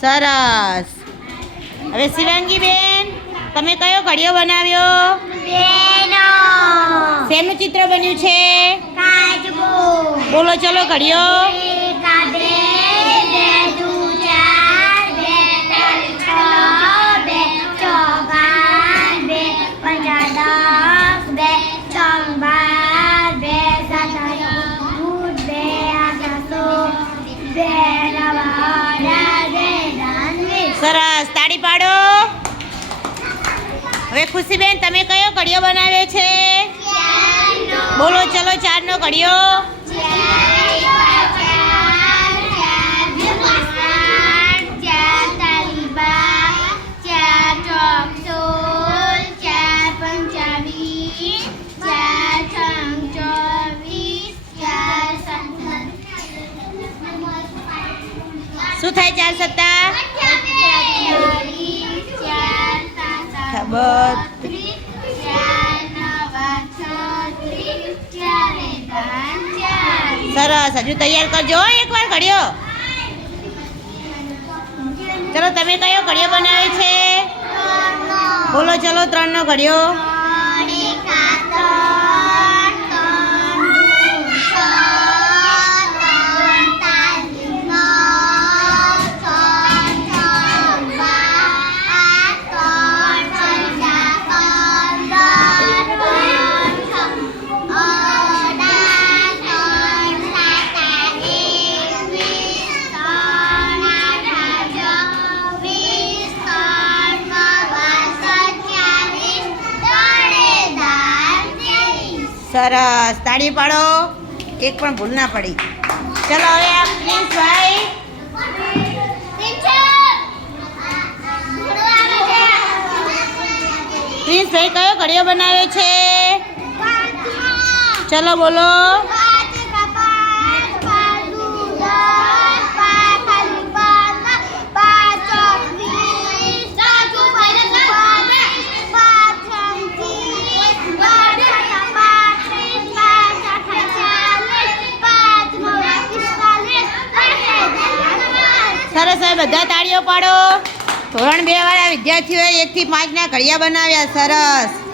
સરસ. હવે શિવાંગી બેન, તમે કયો ઘડિયો બનાવ્યો? શેનું ચિત્ર બન્યું છે? બોલો ચલો ઘડિયો. સરસ, તાળી પાડો. હવે ખુશીબેન, તમે કયો ઘડિયો બનાવ્યો છે? બોલો ચલો 4 નો ઘડિયો. શું થાય 4 સત્તા? સરસ, હજુ તૈયાર કરજો એકવાર ઘડિયો. ચલો, તમે કયો ઘડિયો બનાવ્યો છે? બોલો ચલો 3 નો ઘડિયો. સરસ, તાળી પાડો. એક પણ ભૂલ ના પડી. ચલો હવે આપ પ્રિન્સભાઈ. પ્રિન્સભાઈ કયો ઘડિયો બનાવ્યો છે? ચલો બોલો. સરસ, હવે બધા તાળીઓ પાડો. ધોરણ 2 વાળા વિદ્યાર્થીઓએ 1 થી 5 ના ઘડિયા બનાવ્યા. સરસ.